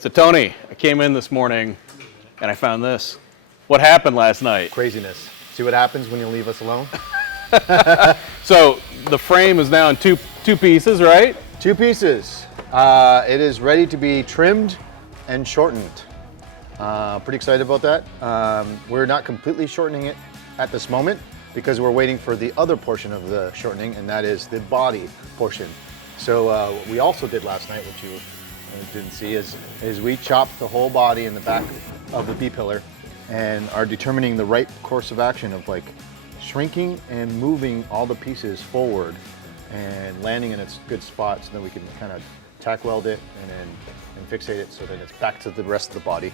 So Tony, I came in this morning and I found this. What happened last night? Craziness. See what happens when you leave us alone? So the frame is now in two pieces, right? 2 pieces. It is ready to be trimmed and shortened. Pretty excited about that. We're not completely shortening it at this moment because we're waiting for the other portion of the shortening, and that is the body portion. So what we also did last night, which you didn't see, is we chopped the whole body in the back of the B-pillar and are determining the right course of action of like shrinking and moving all the pieces forward and landing in its good spot so that we can kind of tack weld it and fixate it so that it's back to the rest of the body.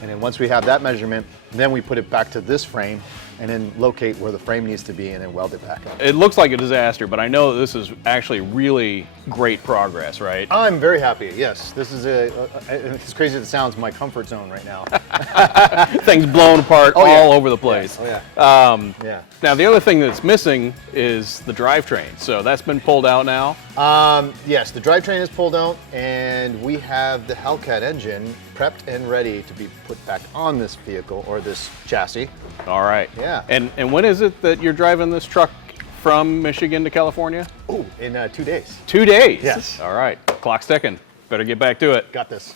And then once we have that measurement, then we put it back to this frame and then locate where the frame needs to be and then weld it back up. It looks like a disaster, but I know this is actually really great progress, right? I'm very happy, yes. This is as crazy as it sounds, my comfort zone right now. Things blown apart all over the place. Yeah. Oh yeah. Yeah. Now the other thing that's missing is the drivetrain. So that's been pulled out now. Yes, the drivetrain is pulled out and we have the Hellcat engine prepped and ready to be put back on this vehicle or this chassis. All right. Yeah. And when is it that you're driving this truck from Michigan to California? Oh, in 2 days. 2 days? Yes. All right. Clock's ticking. Better get back to it. Got this.